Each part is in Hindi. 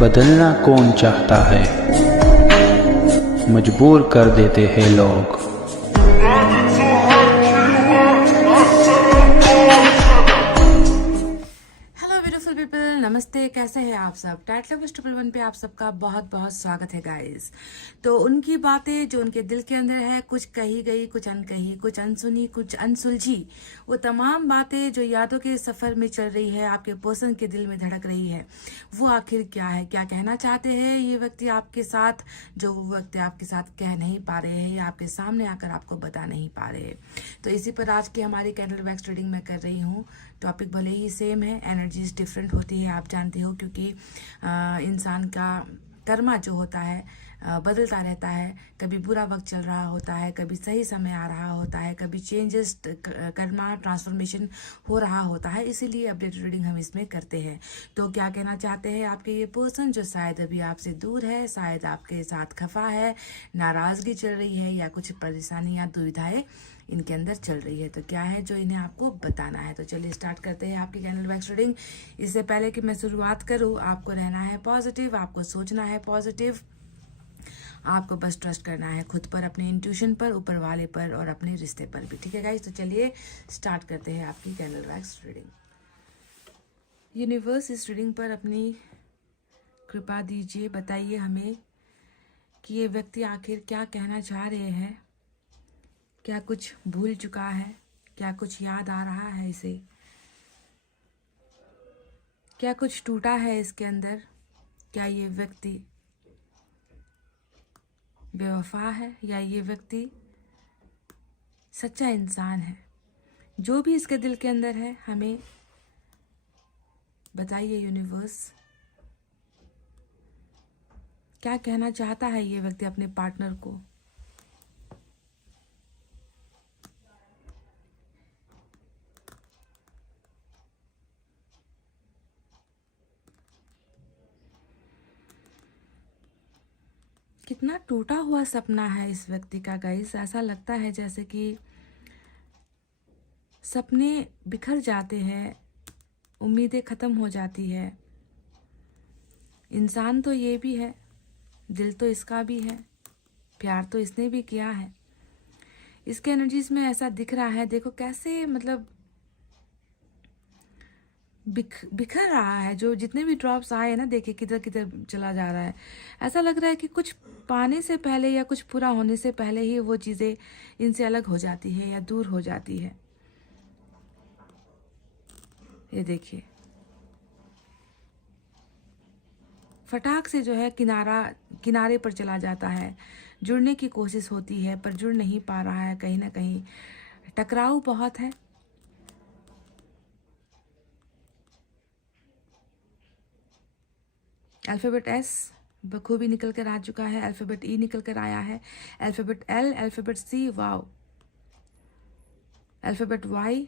बदलना कौन चाहता है, मजबूर कर देते हैं लोग। नमस्ते, कैसे हैं आप सब। टाइटल ऑफ 111 पे आप सबका बहुत बहुत स्वागत है गाइस। तो उनकी बातें जो उनके दिल के अंदर है, कुछ कही गई, कुछ अनकही, कुछ अनसुनी, कुछ अनसुलझी, वो तमाम बातें जो यादों के सफर में चल रही है, आपके पर्सन के दिल में धड़क रही है, वो आखिर क्या है, क्या कहना चाहते हैं ये व्यक्ति आपके साथ, जो वो व्यक्ति आपके साथ कह नहीं पा रहे हैं या आपके सामने आकर आपको बता नहीं पा रहे। तो इसी पर आज की हमारी कैंडल वैक्स रीडिंग मैं कर रही हूँ। टॉपिक भले ही सेम है, एनर्जीज डिफरेंट होती है, आप जानते हो, क्योंकि इंसान का कर्मा जो होता है बदलता रहता है। कभी बुरा वक्त चल रहा होता है, कभी सही समय आ रहा होता है, कभी चेंजेस, कर्मा ट्रांसफॉर्मेशन हो रहा होता है। इसीलिए अपडेट रीडिंग हम इसमें करते हैं। तो क्या कहना चाहते हैं आपके ये पर्सन जो शायद अभी आपसे दूर है, शायद आपके साथ खफा है, नाराजगी चल रही है या कुछ परेशानियां, दुविधाएं इनके अंदर चल रही है। तो क्या है जो इन्हें आपको बताना है। तो चलिए स्टार्ट करते हैं आपकी कैंडल वैक्स रीडिंग। इससे पहले कि मैं शुरुआत करूं, आपको रहना है पॉजिटिव, आपको सोचना है पॉजिटिव, आपको बस ट्रस्ट करना है खुद पर, अपने इंट्यूशन पर, ऊपर वाले पर और अपने रिश्ते पर भी। ठीक है गाइस, तो चलिए स्टार्ट करते हैं आपकी कैंडल वैक्स रीडिंग। यूनिवर्स इस रीडिंग पर अपनी कृपा दीजिए। बताइए हमें कि ये व्यक्ति आखिर क्या कहना चाह रहे हैं। क्या कुछ भूल चुका है, क्या कुछ याद आ रहा है इसे, क्या कुछ टूटा है इसके अंदर, क्या ये व्यक्ति बेवफा है या ये व्यक्ति सच्चा इंसान है। जो भी इसके दिल के अंदर है हमें बताइए यूनिवर्स। क्या कहना चाहता है ये व्यक्ति अपने पार्टनर को। कितना टूटा हुआ सपना है इस व्यक्ति का गाइस। ऐसा लगता है जैसे कि सपने बिखर जाते हैं, उम्मीदें खत्म हो जाती है। इंसान तो ये भी है, दिल तो इसका भी है, प्यार तो इसने भी किया है। इसके एनर्जीज में ऐसा दिख रहा है, देखो कैसे मतलब बिखर रहा है। जो जितने भी ड्रॉप्स आए हैं ना, देखिए किधर किधर चला जा रहा है। ऐसा लग रहा है कि कुछ पाने से पहले या कुछ पूरा होने से पहले ही वो चीज़ें इनसे अलग हो जाती है या दूर हो जाती है। ये देखिए फटाक से जो है किनारे पर चला जाता है। जुड़ने की कोशिश होती है पर जुड़ नहीं पा रहा है, कहीं ना कहीं टकराव बहुत है। अल्फ़ाबेट एस बखूबी निकल कर आ चुका है, अल्फ़ाबेट ई निकल कर आया है, अल्फ़ाबेट एल, अल्फ़ाबेट सी, वाओ, अल्फ़ाबेट वाई।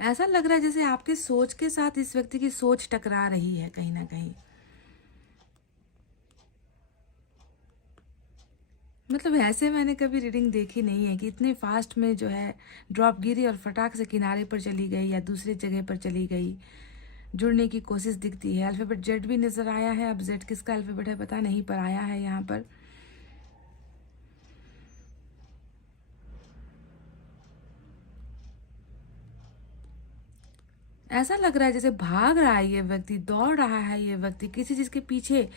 ऐसा लग रहा है जैसे आपके सोच के साथ इस व्यक्ति की सोच टकरा रही है कहीं ना कहीं। मतलब ऐसे मैंने कभी रीडिंग देखी नहीं है कि इतने फास्ट में जो है ड्रॉप गिरी और फटाक से किनारे पर चली गई या दूसरी जगह पर चली गई। जुड़ने की कोशिश दिखती है। अल्फ़ाबेट जेड भी नजर आया है। अब जेड किसका अल्फ़ाबेट है पता नहीं, पर आया है यहाँ पर। ऐसा लग रहा है जैसे भाग रहा है ये व्यक्ति, दौड़ रहा है ये व्यक्ति किसी चीज के पीछे।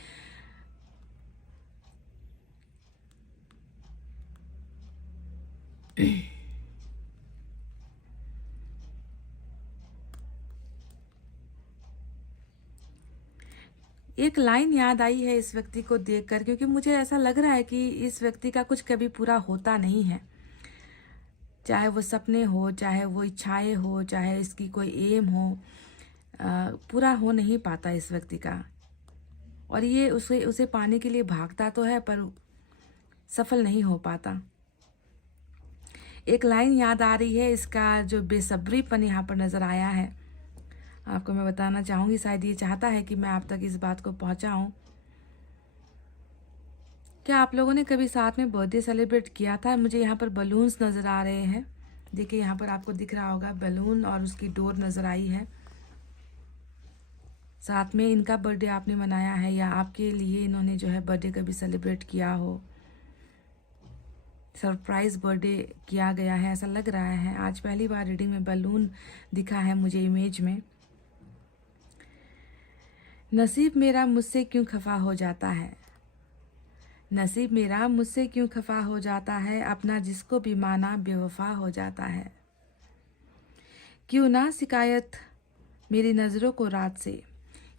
एक लाइन याद आई है इस व्यक्ति को देखकर, क्योंकि मुझे ऐसा लग रहा है कि इस व्यक्ति का कुछ कभी पूरा होता नहीं है। चाहे वो सपने हो, चाहे वो इच्छाएं हो, चाहे इसकी कोई एम हो, पूरा हो नहीं पाता इस व्यक्ति का। और ये उसे पाने के लिए भागता तो है पर सफल नहीं हो पाता। एक लाइन याद आ रही है, इसका जो बेसब्रीपन यहाँ पर नजर आया है आपको मैं बताना चाहूंगी। शायद ये चाहता है कि मैं आप तक इस बात को पहुंचाऊं। क्या आप लोगों ने कभी साथ में बर्थडे सेलिब्रेट किया था। मुझे यहाँ पर बलून्स नजर आ रहे हैं, देखिए यहाँ पर आपको दिख रहा होगा बैलून और उसकी डोर नजर आई है। साथ में इनका बर्थडे आपने मनाया है या आपके लिए इन्होंने जो है बर्थडे कभी सेलिब्रेट किया हो, सरप्राइज बर्थडे किया गया है, ऐसा लग रहा है। आज पहली बार रीडिंग में बलून दिखा है मुझे इमेज में। नसीब मेरा मुझसे क्यों खफा हो जाता है, नसीब मेरा मुझसे क्यों खफा हो जाता है, अपना जिसको भी माना बेवफा हो जाता है। क्यों ना शिकायत मेरी नज़रों को रात से,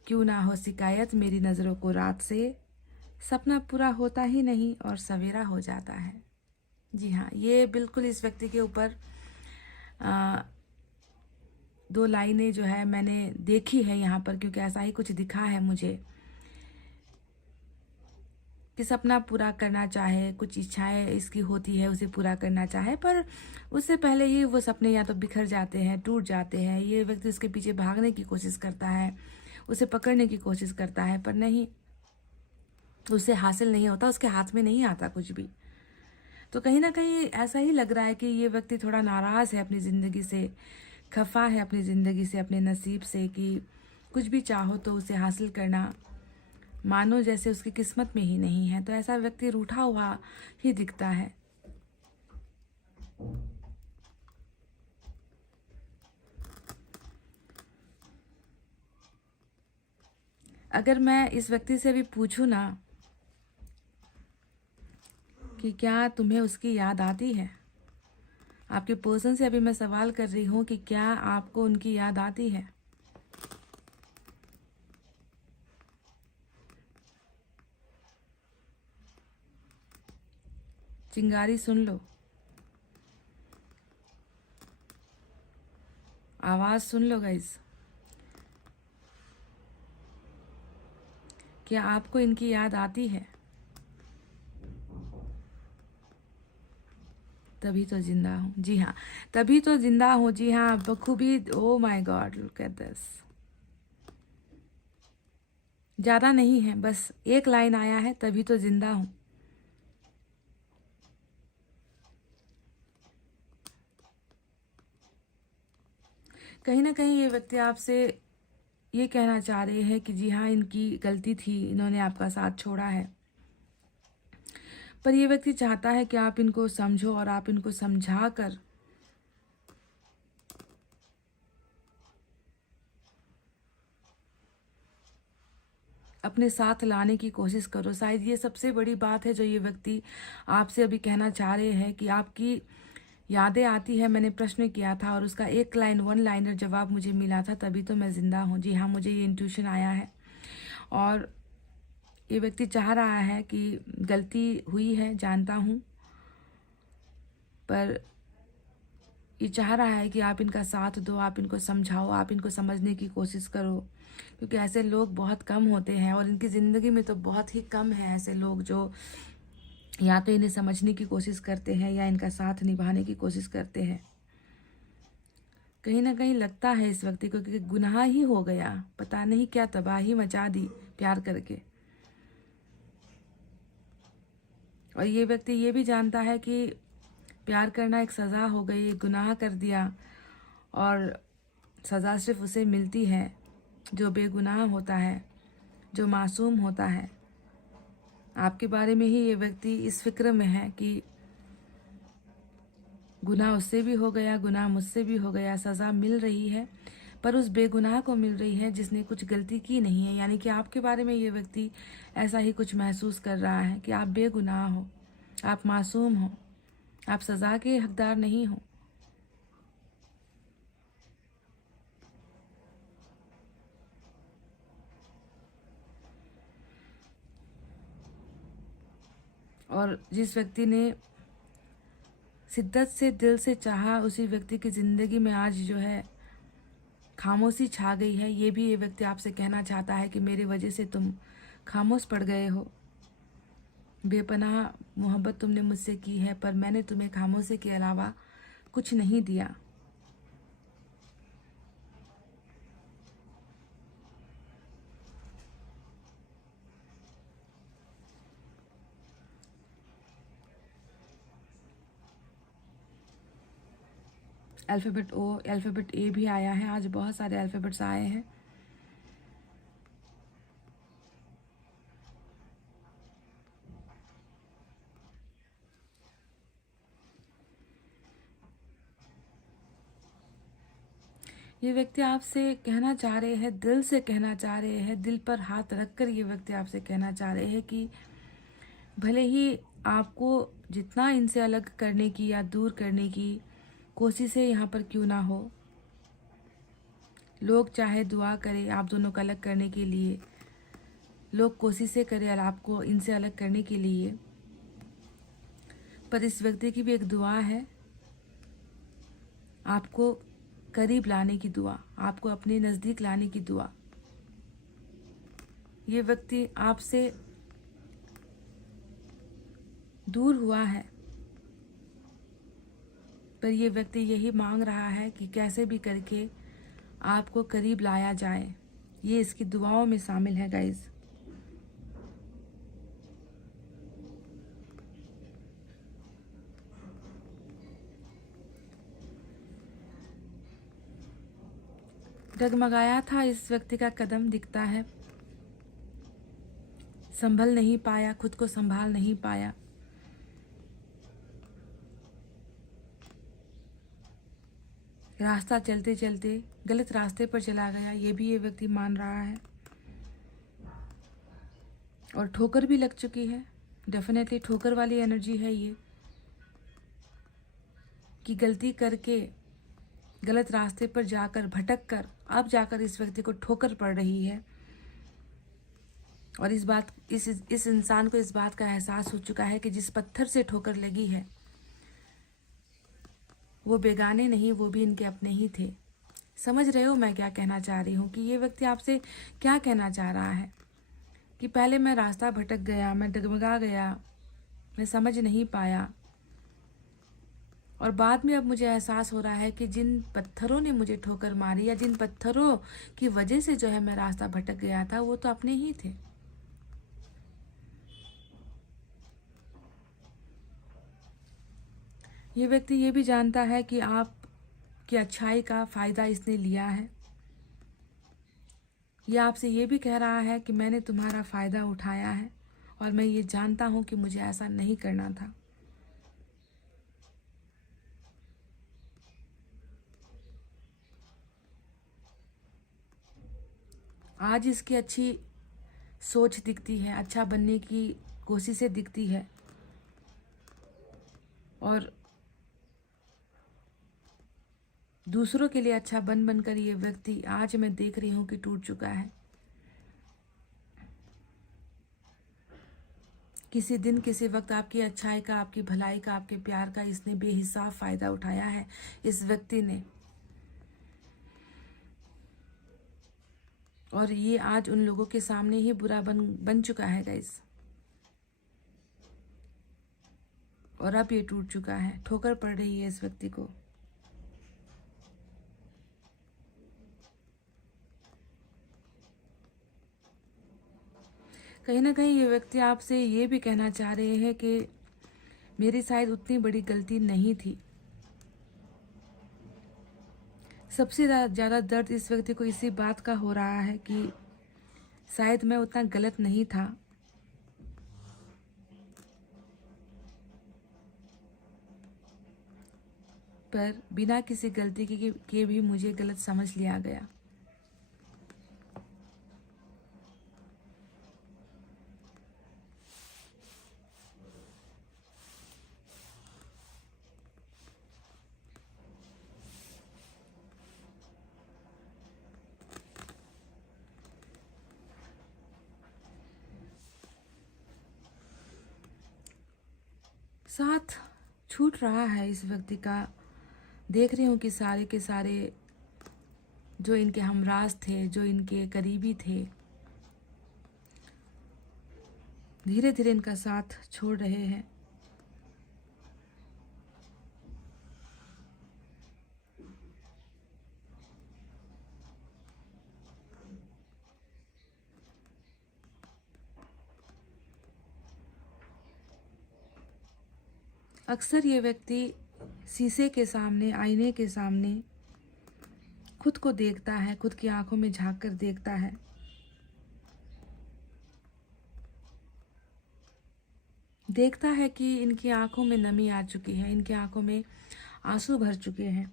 क्यों ना हो शिकायत मेरी नज़रों को रात से, सपना पूरा होता ही नहीं और सवेरा हो जाता है। जी हाँ, ये बिल्कुल इस व्यक्ति के ऊपर दो लाइनें जो है मैंने देखी है यहाँ पर, क्योंकि ऐसा ही कुछ दिखा है मुझे कि सपना पूरा करना चाहे, कुछ इच्छाएं इसकी होती है उसे पूरा करना चाहे, पर उससे पहले ही वो सपने या तो बिखर जाते हैं, टूट जाते हैं। ये व्यक्ति उसके पीछे भागने की कोशिश करता है, उसे पकड़ने की कोशिश करता है, पर नहीं, उसे हासिल नहीं होता, उसके हाथ में नहीं आता कुछ भी। तो कहीं ना कहीं ऐसा ही लग रहा है कि ये व्यक्ति थोड़ा नाराज़ है अपनी ज़िंदगी से, खफा है अपनी ज़िंदगी से, अपने नसीब से, कि कुछ भी चाहो तो उसे हासिल करना मानो जैसे उसकी किस्मत में ही नहीं है। तो ऐसा व्यक्ति रूठा हुआ ही दिखता है। अगर मैं इस व्यक्ति से भी पूछूं ना कि क्या तुम्हें उसकी याद आती है, आपके पर्सन से अभी मैं सवाल कर रही हूं कि क्या आपको उनकी याद आती है। चिंगारी सुन लो, आवाज सुन लो गाइस। क्या आपको इनकी याद आती है? तभी तो जिंदा हूँ। जी हाँ, तभी तो जिंदा हूँ। जी हाँ, बखूबी। Oh my God, look at this. ज़्यादा नहीं है, बस एक लाइन आया है, तभी तो जिंदा हूँ। कहीं ना कहीं ये व्यक्ति आपसे ये कहना चाह रहे हैं कि जी हाँ, इनकी गलती थी, इन्होंने आपका साथ छोड़ा है, पर ये व्यक्ति चाहता है कि आप इनको समझो और आप इनको समझा कर अपने साथ लाने की कोशिश करो। शायद ये सबसे बड़ी बात है जो ये व्यक्ति आपसे अभी कहना चाह रहे हैं कि आपकी यादें आती है। मैंने प्रश्न किया था और उसका एक लाइन, वन लाइनर जवाब मुझे मिला था, तभी तो मैं ज़िंदा हूँ। जी हाँ, मुझे ये इंट्यूशन आया है और ये व्यक्ति चाह रहा है कि गलती हुई है, जानता हूँ, पर ये चाह रहा है कि आप इनका साथ दो, आप इनको समझाओ, आप इनको समझने की कोशिश करो, क्योंकि ऐसे लोग बहुत कम होते हैं और इनकी ज़िंदगी में तो बहुत ही कम है ऐसे लोग जो या तो इन्हें समझने की कोशिश करते हैं या इनका साथ निभाने की कोशिश करते हैं। कहीं ना कहीं लगता है इस व्यक्ति को कि गुनाह ही हो गया, पता नहीं क्या तबाही मचा दी प्यार करके। और ये व्यक्ति ये भी जानता है कि प्यार करना एक सज़ा हो गई, एक गुनाह कर दिया, और सज़ा सिर्फ उसे मिलती है जो बेगुनाह होता है, जो मासूम होता है। आपके बारे में ही ये व्यक्ति इस फिक्र में है कि गुनाह उससे भी हो गया, गुनाह मुझसे भी हो गया, सज़ा मिल रही है, पर उस बेगुनाह को मिल रही है जिसने कुछ गलती की नहीं है। यानी कि आपके बारे में ये व्यक्ति ऐसा ही कुछ महसूस कर रहा है कि आप बेगुनाह हो, आप मासूम हो, आप सज़ा के हकदार नहीं हो। और जिस व्यक्ति ने शिद्दत से दिल से चाहा, उसी व्यक्ति की ज़िंदगी में आज जो है खामोशी छा गई है। ये भी ये व्यक्ति आपसे कहना चाहता है कि मेरी वजह से तुम खामोश पड़ गए हो। बेपनाह मोहब्बत तुमने मुझसे की है, पर मैंने तुम्हें खामोशी के अलावा कुछ नहीं दिया। अल्फ़ाबेट ओ, अल्फ़ाबेट ए भी आया है। आज बहुत सारे अल्फ़ाबेट्स आए हैं। ये व्यक्ति आपसे कहना चाह रहे हैं, दिल से कहना चाह रहे हैं, दिल पर हाथ रखकर ये व्यक्ति आपसे कहना चाह रहे हैं कि भले ही आपको जितना इनसे अलग करने की या दूर करने की कोशिशें यहाँ पर क्यों ना हो, लोग चाहे दुआ करें आप दोनों को अलग करने के लिए, लोग कोशिशें करें आपको इनसे अलग करने के लिए, पर इस व्यक्ति की भी एक दुआ है, आपको करीब लाने की दुआ, आपको अपने नज़दीक लाने की दुआ। ये व्यक्ति आपसे दूर हुआ है, पर ये व्यक्ति यही मांग रहा है कि कैसे भी करके आपको करीब लाया जाए। ये इसकी दुआओं में शामिल है गाइस। डगमगाया था इस व्यक्ति का कदम दिखता है, संभल नहीं पाया, खुद को संभाल नहीं पाया। रास्ता चलते चलते गलत रास्ते पर चला गया, ये भी ये व्यक्ति मान रहा है। और ठोकर भी लग चुकी है, डेफिनेटली ठोकर वाली एनर्जी है ये, कि गलती करके गलत रास्ते पर जाकर भटक कर अब जाकर इस व्यक्ति को ठोकर पड़ रही है। और इस इंसान को इस बात का एहसास हो चुका है कि जिस पत्थर से ठोकर लगी है वो बेगाने नहीं, वो भी इनके अपने ही थे। समझ रहे हो मैं क्या कहना चाह रही हूँ, कि ये व्यक्ति आपसे क्या कहना चाह रहा है कि पहले मैं रास्ता भटक गया, मैं डगमगा गया, मैं समझ नहीं पाया, और बाद में अब मुझे एहसास हो रहा है कि जिन पत्थरों ने मुझे ठोकर मारी या जिन पत्थरों की वजह से जो है मैं रास्ता भटक गया था, वो तो अपने ही थे। ये व्यक्ति ये भी जानता है कि आप की अच्छाई का फ़ायदा इसने लिया है। ये आपसे ये भी कह रहा है कि मैंने तुम्हारा फ़ायदा उठाया है और मैं ये जानता हूँ कि मुझे ऐसा नहीं करना था। आज इसकी अच्छी सोच दिखती है, अच्छा बनने की कोशिशें दिखती है, और दूसरों के लिए अच्छा बनकर ये व्यक्ति आज मैं देख रही हूँ कि टूट चुका है। किसी दिन किसी वक्त आपकी अच्छाई का, आपकी भलाई का, आपके प्यार का इसने बेहिसाब फ़ायदा उठाया है इस व्यक्ति ने, और ये आज उन लोगों के सामने ही बुरा बन चुका है गाइस। और अब ये टूट चुका है, ठोकर पड़ रही है इस व्यक्ति को। कहीं ना कहीं ये व्यक्ति आपसे ये भी कहना चाह रहे हैं कि मेरी शायद उतनी बड़ी गलती नहीं थी। सबसे ज़्यादा दर्द इस व्यक्ति को इसी बात का हो रहा है कि शायद मैं उतना गलत नहीं था, पर बिना किसी गलती के भी मुझे गलत समझ लिया गया। साथ छूट रहा है इस व्यक्ति का। देख रही हूँ कि सारे के सारे जो इनके हमराज थे, जो इनके करीबी थे, धीरे धीरे इनका साथ छोड़ रहे हैं। अक्सर ये व्यक्ति शीशे के सामने, आईने के सामने खुद को देखता है, खुद की आंखों में झांक कर देखता है। देखता है कि इनकी आंखों में नमी आ चुकी है, इनकी आंखों में आंसू भर चुके हैं।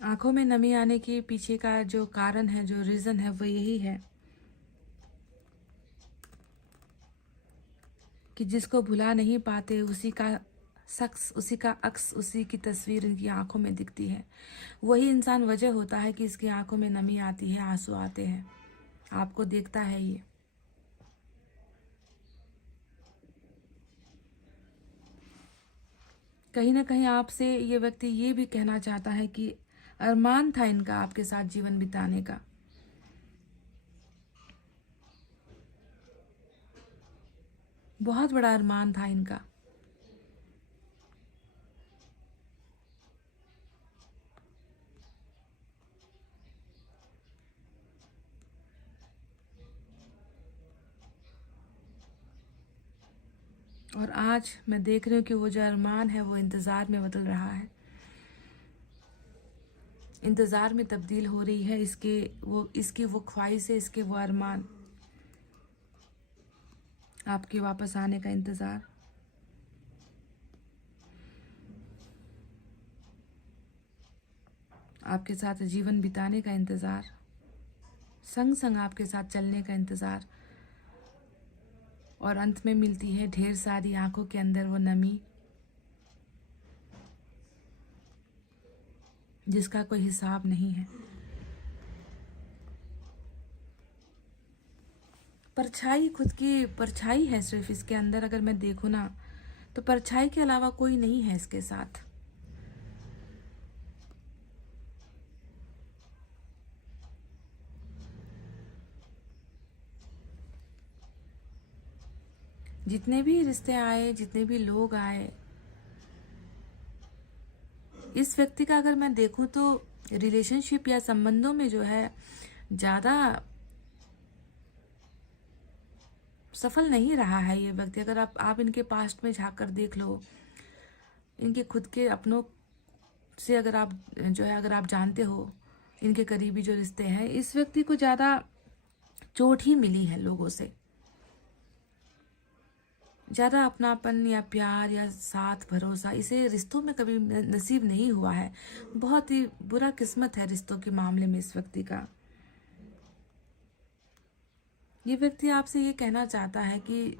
आंखों में नमी आने के पीछे का जो कारण है, जो रीज़न है, वो यही है कि जिसको भुला नहीं पाते उसी का शख्स, उसी का अक्स, उसी की तस्वीर इनकी आंखों में दिखती है। वही इंसान वजह होता है कि इसकी आंखों में नमी आती है, आंसू आते हैं। आपको देखता है ये। कहीं ना कहीं आपसे ये व्यक्ति ये भी कहना चाहता है कि अरमान था इनका आपके साथ जीवन बिताने का। बहुत बड़ा अरमान था इनका। और आज मैं देख रही हूँ कि वो जो अरमान है वो इंतज़ार में बदल रहा है, इंतज़ार में तब्दील हो रही है। इसकी वो ख्वाहिश है, इसके वो अरमान, आपके वापस आने का इंतज़ार। आपके साथ जीवन बिताने का इंतज़ार, संग संग आपके साथ चलने का इंतज़ार। और अंत में मिलती है ढेर सारी आंखों के अंदर वो नमी, जिसका कोई हिसाब नहीं है। परछाई, खुद की परछाई है सिर्फ इसके अंदर। अगर मैं देखूँ ना तो परछाई के अलावा कोई नहीं है इसके साथ। जितने भी रिश्ते आए, जितने भी लोग आए, इस व्यक्ति का अगर मैं देखूं तो रिलेशनशिप या संबंधों में जो है ज़्यादा सफल नहीं रहा है ये व्यक्ति। अगर आप इनके पास्ट में झांक कर देख लो, इनके खुद के अपनों से अगर आप जो है अगर आप जानते हो इनके करीबी जो रिश्ते हैं, इस व्यक्ति को ज़्यादा चोट ही मिली है लोगों से। ज़्यादा अपनापन या प्यार या साथ, भरोसा इसे रिश्तों में कभी नसीब नहीं हुआ है। बहुत ही बुरा किस्मत है रिश्तों के मामले में इस व्यक्ति का। ये व्यक्ति आपसे ये कहना चाहता है कि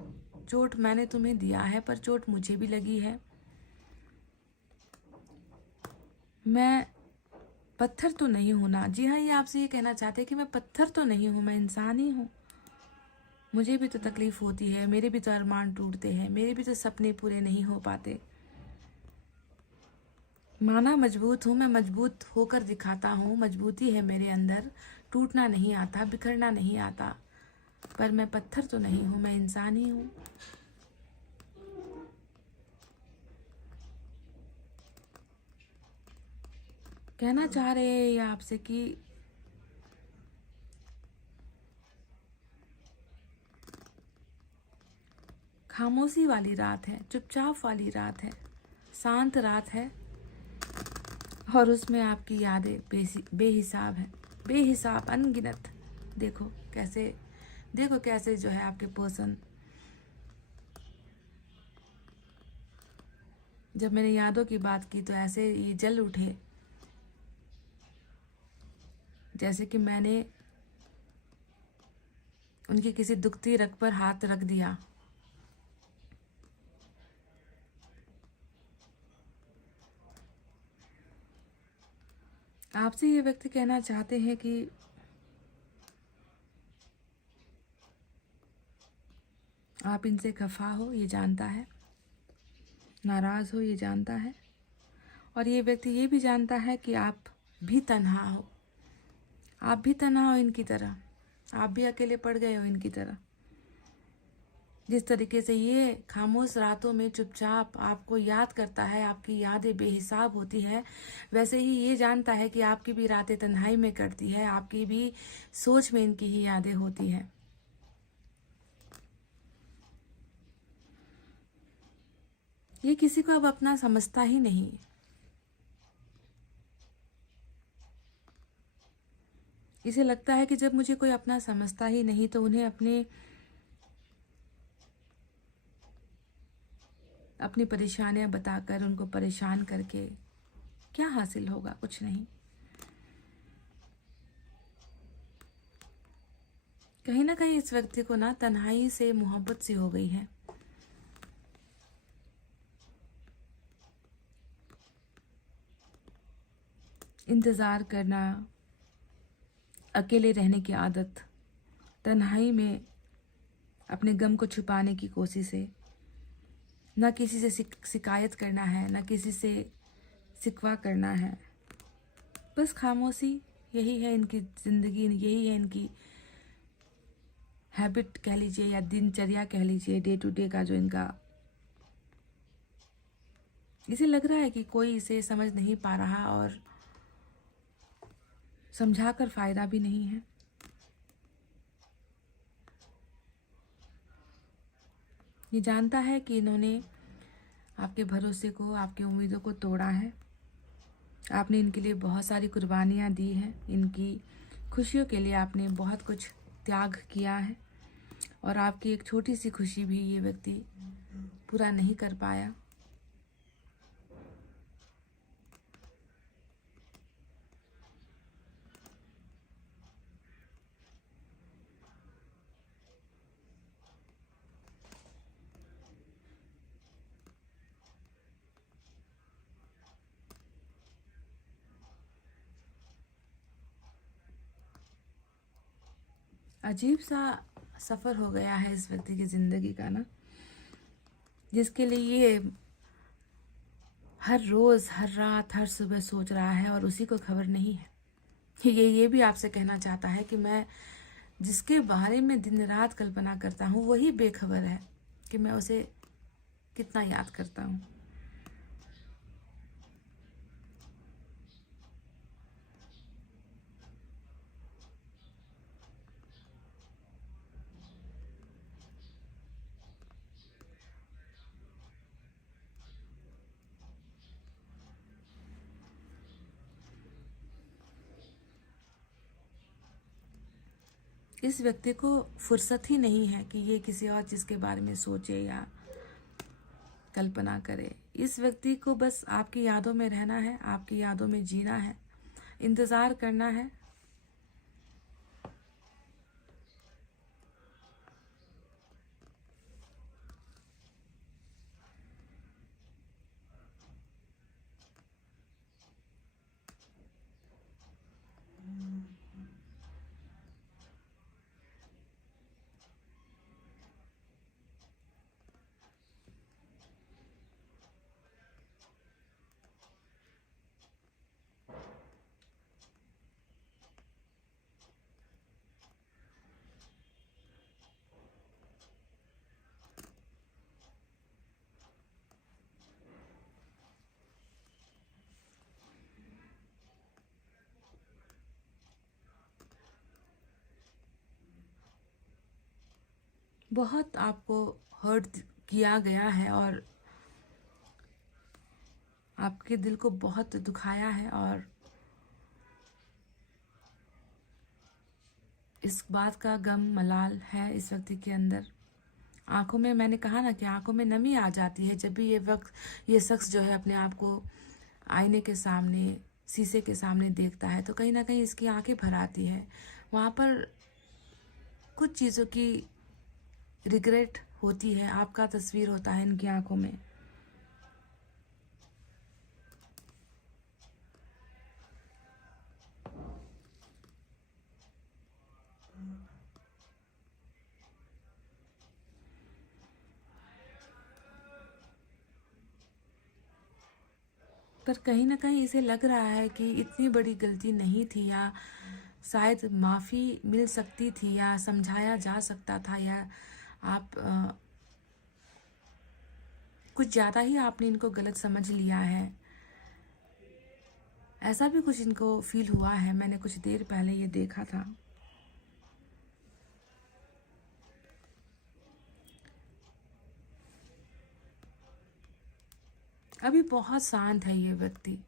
चोट मैंने तुम्हें दिया है पर चोट मुझे भी लगी है। मैं पत्थर तो नहीं हूं ना। जी हाँ, ये आपसे ये कहना चाहते हैं कि मैं पत्थर तो नहीं हूं, मैं इंसान ही हूँ। मुझे भी तो तकलीफ होती है, मेरे भी तो अरमान टूटते हैं, मेरे भी तो सपने पूरे नहीं हो पाते। माना मजबूत हूँ, मैं मजबूत होकर दिखाता हूँ, मजबूती है मेरे अंदर, टूटना नहीं आता, बिखरना नहीं आता, पर मैं पत्थर तो नहीं हूँ, मैं इंसान ही हूँ। कहना चाह रहे हैं ये आपसे कि खामोशी वाली रात है, चुपचाप वाली रात है, शांत रात है, और उसमें आपकी यादें बेहिसाब हैं, बेहिसाब, अनगिनत। देखो कैसे जो है आपके पर्सन, जब मैंने यादों की बात की तो ऐसे ये जल उठे जैसे कि मैंने उनकी किसी दुखती रग पर हाथ रख दिया। आपसे ये व्यक्ति कहना चाहते हैं कि आप इनसे खफा हो, ये जानता है, नाराज़ हो, ये जानता है, और ये व्यक्ति ये भी जानता है कि आप भी तन्हा हो, आप भी तन्हा हो इनकी तरह, आप भी अकेले पड़ गए हो इनकी तरह। जिस तरीके से ये खामोश रातों में चुपचाप आपको याद करता है, आपकी यादें बेहिसाब होती है, वैसे ही ये जानता है कि आपकी भी रातें तन्हाई में कटती है, आपकी भी सोच में इनकी ही यादें होती हैं। ये किसी को अब अपना समझता ही नहीं। इसे लगता है कि जब मुझे कोई अपना समझता ही नहीं तो उन्हें अपनी परेशानियां बताकर, उनको परेशान करके क्या हासिल होगा? कुछ नहीं। कहीं ना कहीं इस व्यक्ति को ना तन्हाई से मोहब्बत सी हो गई है। इंतज़ार करना, अकेले रहने की आदत, तन्हाई में अपने गम को छुपाने की कोशिश है। ना किसी से शिकायत करना है, ना किसी से शिकवा करना है, बस खामोशी। यही है इनकी ज़िंदगी, यही है इनकी हैबिट कह लीजिए या दिनचर्या कह लीजिए, डे टू डे का जो इनका। इसे लग रहा है कि कोई इसे समझ नहीं पा रहा और समझा कर फ़ायदा भी नहीं है। ये जानता है कि इन्होंने आपके भरोसे को, आपकी उम्मीदों को तोड़ा है। आपने इनके लिए बहुत सारी कुर्बानियाँ दी हैं, इनकी खुशियों के लिए आपने बहुत कुछ त्याग किया है और आपकी एक छोटी सी खुशी भी ये व्यक्ति पूरा नहीं कर पाया। अजीब सा सफ़र हो गया है इस व्यक्ति की ज़िंदगी का ना, जिसके लिए ये हर रोज़, हर रात, हर सुबह सोच रहा है और उसी को खबर नहीं है। ये भी आपसे कहना चाहता है कि मैं जिसके बारे में दिन रात कल्पना करता हूँ वही बेखबर है कि मैं उसे कितना याद करता हूँ। इस व्यक्ति को फुर्सत ही नहीं है कि ये किसी और चीज़ के बारे में सोचे या कल्पना करे। इस व्यक्ति को बस आपकी यादों में रहना है, आपकी यादों में जीना है, इंतज़ार करना है। बहुत आपको हर्ट किया गया है और आपके दिल को बहुत दुखाया है और इस बात का गम मलाल है इस व्यक्ति के अंदर। आंखों में, मैंने कहा ना कि आंखों में नमी आ जाती है जब भी ये शख्स जो है अपने आप को आईने के सामने, शीशे के सामने देखता है तो कहीं ना कहीं इसकी आंखें भर आती है। वहाँ पर कुछ चीज़ों की रिग्रेट होती है, आपका तस्वीर होता है इनकी आंखों में। पर कहीं ना कहीं इसे लग रहा है कि इतनी बड़ी गलती नहीं थी या शायद माफ़ी मिल सकती थी या समझाया जा सकता था या आप कुछ ज़्यादा ही आपने इनको गलत समझ लिया है। ऐसा भी कुछ इनको फील हुआ है, मैंने कुछ देर पहले ये देखा था। अभी बहुत शांत है ये व्यक्ति।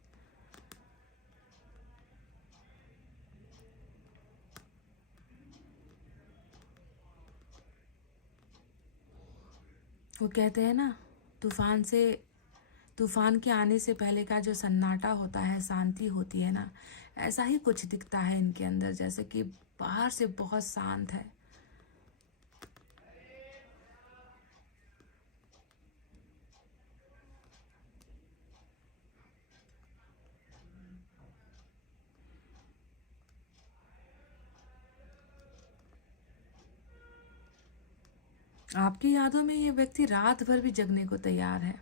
वो कहते हैं ना, तूफान के आने से पहले का जो सन्नाटा होता है, शांति होती है ना, ऐसा ही कुछ दिखता है इनके अंदर, जैसे कि बाहर से बहुत शांत है आपकी यादों में ये व्यक्ति रात भर भी जगने को तैयार है,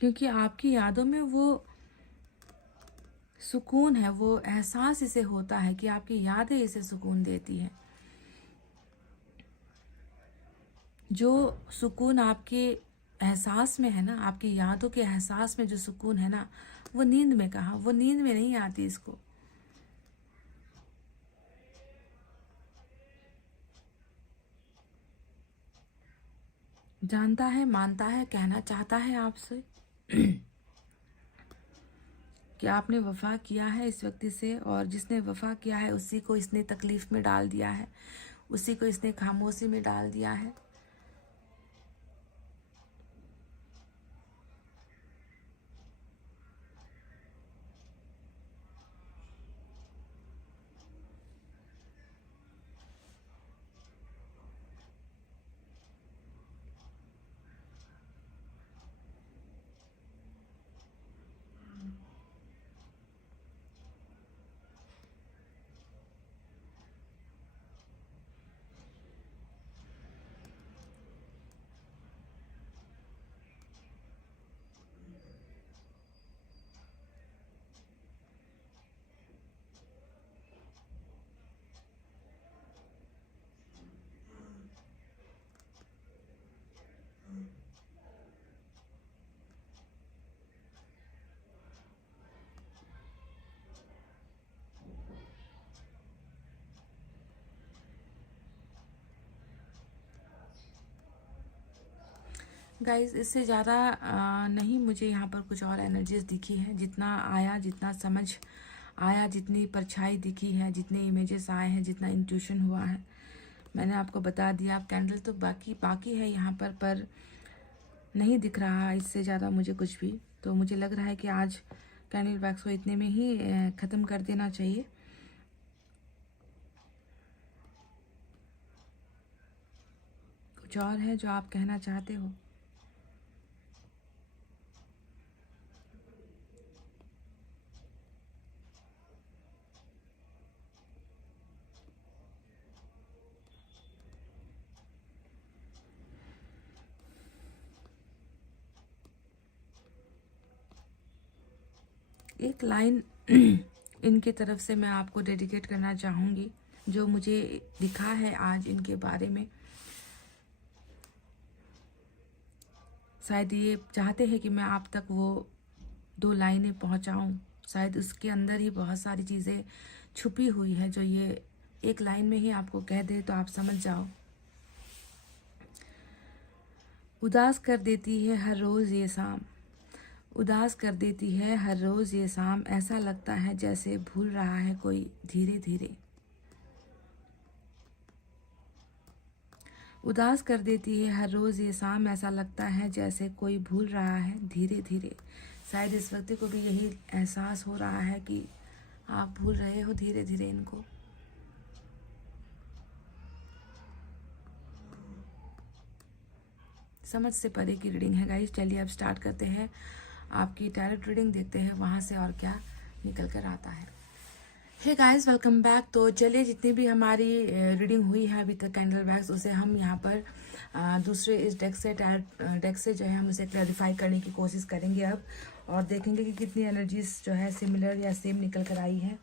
क्योंकि आपकी यादों में वो सुकून है, वो एहसास इसे होता है कि आपकी यादें इसे सुकून देती है। जो सुकून आपके एहसास में है ना, आपकी यादों के एहसास में जो सुकून है ना, वो नींद में कहाँ, वो नींद में नहीं आती इसको। जानता है, मानता है, कहना चाहता है आपसे कि आपने वफा किया है इस व्यक्ति से, और जिसने वफा किया है उसी को इसने तकलीफ में डाल दिया है, उसी को इसने खामोशी में डाल दिया है। गाइस, इससे ज़्यादा नहीं मुझे यहाँ पर कुछ और एनर्जीज दिखी है। जितना आया, जितना समझ आया, जितनी परछाई दिखी है, जितने इमेजेस आए हैं, जितना इंट्यूशन हुआ है, मैंने आपको बता दिया। आप कैंडल तो बाकी है यहाँ पर नहीं दिख रहा इससे ज़्यादा मुझे कुछ भी। तो मुझे लग रहा है कि आज कैंडल वैक्स को इतने में ही ख़त्म कर देना चाहिए। कुछ और है जो आप कहना चाहते हो? एक लाइन इनके तरफ से मैं आपको डेडिकेट करना चाहूँगी, जो मुझे दिखा है आज इनके बारे में। शायद ये चाहते हैं कि मैं आप तक वो 2 लाइनें पहुँचाऊँ। शायद उसके अंदर ही बहुत सारी चीज़ें छुपी हुई है, जो ये एक लाइन में ही आपको कह दे तो आप समझ जाओ। उदास कर देती है हर रोज़ ये शाम, उदास कर देती है हर रोज़ ये शाम, ऐसा लगता है जैसे भूल रहा है कोई धीरे धीरे। उदास कर देती है हर रोज़ ये शाम, ऐसा लगता है जैसे कोई भूल रहा है धीरे धीरे। शायद इस व्यक्ति को भी यही एहसास हो रहा है कि आप भूल रहे हो धीरे धीरे इनको। समझ से परे की रीडिंग है गाइस। चलिए अब स्टार्ट करते हैं आपकी टैरोट रीडिंग, देखते हैं वहाँ से और क्या निकल कर आता है। Hey guys, welcome back. तो चलिए, जितनी भी हमारी रीडिंग हुई है अभी तक कैंडल वैक्स, उसे हम यहाँ पर दूसरे इस डेक से डेक से जो है हम उसे क्लैरिफाई करने की कोशिश करेंगे अब, और देखेंगे कि कितनी एनर्जीज जो है सिमिलर या सेम निकल कर आई है।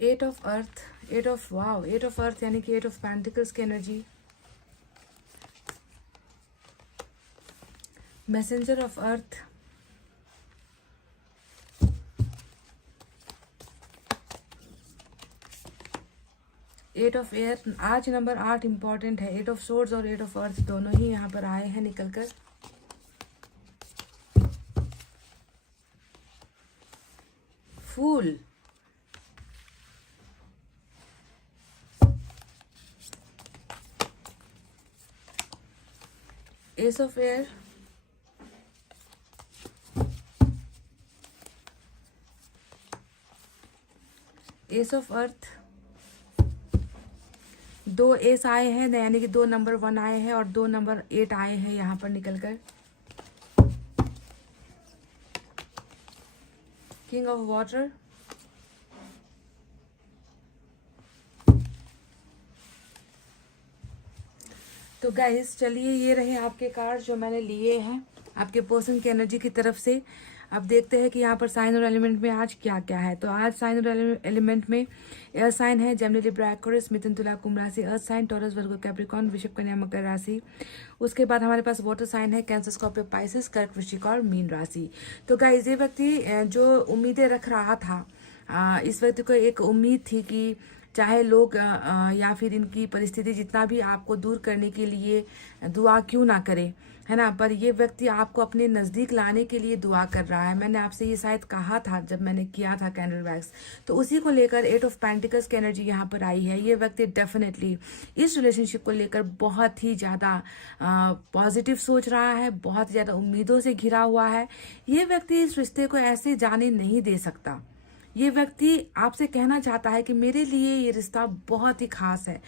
Eight of earth, eight of earth यानी कि 8 ऑफ पेंटिकल्स की energy, messenger of earth, eight of air. आज नंबर 8 इंपॉर्टेंट है। 8 ऑफ सोर्ड्स और 8 ऑफ अर्थ दोनों ही यहाँ पर आए हैं निकल कर। फूल, ace of air, ace of earth, 2 ace आए हैं, यानी कि 2 नंबर 1 आए हैं और 2 नंबर 8 आए हैं यहाँ पर निकलकर। किंग ऑफ वाटर, तो गाइस चलिए ये रहे आपके कार्ड जो मैंने लिए हैं आपके पर्सन की एनर्जी की तरफ से। अब देखते हैं कि यहाँ पर साइन और एलिमेंट में आज क्या क्या है। तो आज साइन और एलिमेंट में एयर साइन है जेमिनी, लिब्रा, एक्वेरियस, मिथुन, तुला, कुंभ राशि, अर्थ साइन टॉरस, वर्गो, कैप्रिकॉर्न, वृषभ, कन्या, मकर राशि। उसके बाद हमारे पास वाटर साइन है कैंसर, स्कॉर्पियो, पाइसेस, कर्क, वृश्चिक और मीन राशि। तो गाइस ये व्यक्ति जो उम्मीदें रख रहा था, इस व्यक्ति को एक उम्मीद थी कि चाहे लोग या फिर इनकी परिस्थिति जितना भी आपको दूर करने के लिए दुआ क्यों ना करे, है ना, पर ये व्यक्ति आपको अपने नज़दीक लाने के लिए दुआ कर रहा है। मैंने आपसे ये शायद कहा था जब मैंने किया था कैंडल वैक्स, तो उसी को लेकर 8 ऑफ पेंटिकल्स की एनर्जी यहाँ पर आई है। ये व्यक्ति डेफिनेटली इस रिलेशनशिप को लेकर बहुत ही ज़्यादा पॉजिटिव सोच रहा है, बहुत ज़्यादा उम्मीदों से घिरा हुआ है। ये व्यक्ति इस रिश्ते को ऐसे जाने नहीं दे सकता। ये व्यक्ति आपसे कहना चाहता है कि मेरे लिए ये रिश्ता बहुत ही खास है,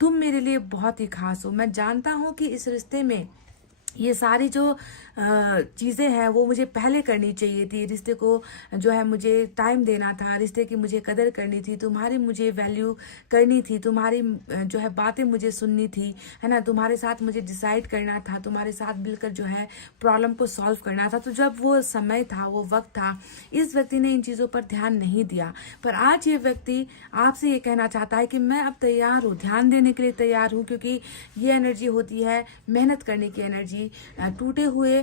तुम मेरे लिए बहुत ही खास हो। मैं जानता हूँ कि इस रिश्ते में ये सारी जो चीज़ें हैं वो मुझे पहले करनी चाहिए थी। रिश्ते को जो है मुझे टाइम देना था, रिश्ते की मुझे कदर करनी थी, तुम्हारी मुझे वैल्यू करनी थी, तुम्हारी जो है बातें मुझे सुननी थी, है ना, तुम्हारे साथ मुझे डिसाइड करना था, तुम्हारे साथ मिलकर जो है प्रॉब्लम को सॉल्व करना था। तो जब वो समय था, वो वक्त था, इस व्यक्ति ने इन चीज़ों पर ध्यान नहीं दिया। पर आज ये व्यक्ति आपसे ये कहना चाहता है कि मैं अब तैयार हूँ, ध्यान देने के लिए तैयार हूँ, क्योंकि ये एनर्जी होती है मेहनत करने की एनर्जी, टूटे हुए